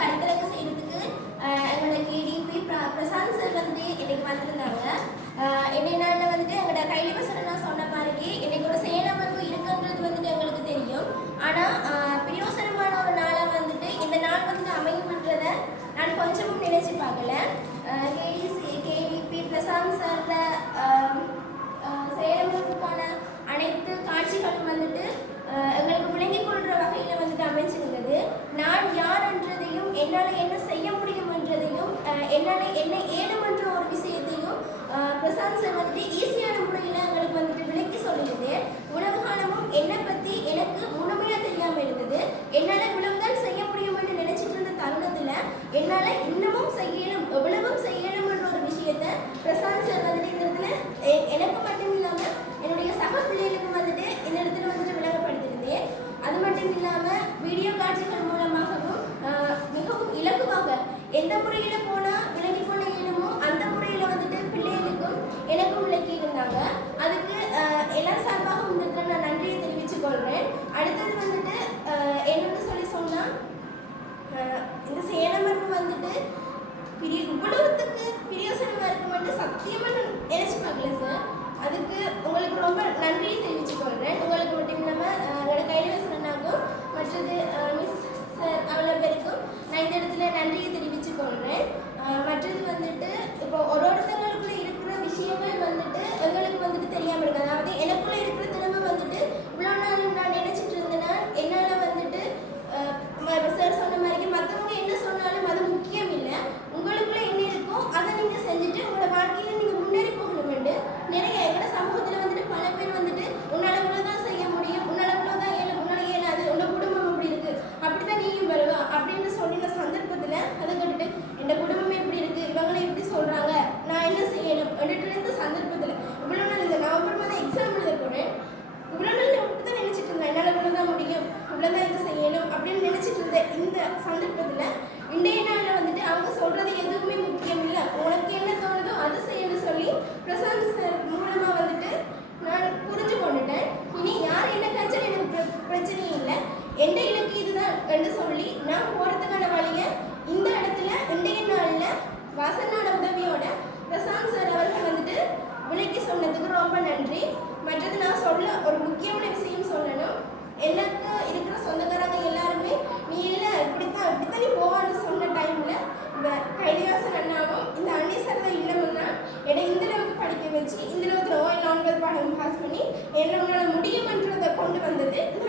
கருத்தரங்கு செய்யறதுக்கு எங்களோட கேடிபி பிரசாந்த் சார் வந்து இன்னைக்கு வந்திருந்தாங்க. ஆஹ், என்னென்னா வந்துட்டு எங்களோட கைலிபசன நான் சொன்ன மாதிரி இன்னைக்கு ஒரு வந்து இருக்குன்றது வந்துட்டு எங்களுக்கு தெரியும். ஆனால் பிரயோசனமான ஒரு நாளாக வந்துட்டு இந்த நாள் வந்துட்டு அமையும்ன்றத நான் கொஞ்சமும் நினைச்சு பார்க்கல. K T C K T P Prashanth சார்ல சேலமர்வுக்கான அனைத்து காட்சிகளும் வந்துட்டு ஆஹ், எங்களுக்கு விளங்கிக் கொள்கிற வகையில் வந்துட்டு அமைச்சிருந்தது நான் யார்ன்றதையும் என்னால் என்ன செய்ய முடியும் என்றதையும் ஆஹ், என்னால் என்ன ஏழுமன்ற ஒரு விஷயத்தையும் ஆஹ், சார் வந்துட்டு ஈஸியான முறையில் எங்களுக்கு வந்துட்டு விளக்கி சொல்லியது உணவு காலமும் என்னை பற்றி எனக்கு முழுமையாக தெரியாமல் இருந்தது. என்னால் இவ்வளவுதான் செய்ய முடியும் என்று நினைச்சிட்டு இருந்த தருணத்தில் என்னால் இன்னமும் செய்யணும் எவ்வளவும் செய்யணும்ன்ற ஒரு விஷயத்தை பிரசாந்த் சார் வந்துட்டு இந்த இடத்துல எனக்கு மட்டும் இல்லாமல் என்னுடைய சக பிள்ளைகளுக்கும் வந்துட்டு இந்த இடத்துல வந்துட்டு விளங்கப்படுத்திருந்தேன் அது மட்டும் இல்லாமல் வீடியோ காட்சிகள் மூலமாகவும் மிகவும் இலகுவாக எந்த முறையில் போனால் இருக்காங்க அதுக்கு எல்லா சார்பாகவும் இந்த நான் நன்றியை தெரிவித்துக் கொள்கிறேன் அடுத்தது வந்துட்டு என்னென்னு சொல்லி சொன்னால் இந்த சேலமர்வு வந்துட்டு பெரிய இவ்வளவுத்துக்கு என்று சொல்லி நாம் போகிறதுக்கான வழியை இந்த இடத்துல இன்றைய நாளில் வாசனான உதவியோட பிரசாந்த் சார் அவர்கள் வந்துட்டு விலைக்கு சொன்னதுக்கு ரொம்ப நன்றி. மற்றது நான் சொல்ல ஒரு முக்கியமான விஷயம் சொல்லணும். எனக்கு இருக்கிற சொந்தக்காரங்க எல்லாருமே நீ இல்லை இப்படித்தான் இப்படித்தான் நீ போவான்னு சொன்ன டைமில் இந்த கைலிவாசன் அண்ணாவும் இந்த அன்னீசர் தான் இல்லைன்னா என்னை இந்த அளவுக்கு படிக்க வச்சு இந்த அளவுக்கு ஓய் நான்கள் பாடம் பாஸ் பண்ணி என்ன உன்னால் முடியுமன்றதை கொண்டு வந்தது இந்த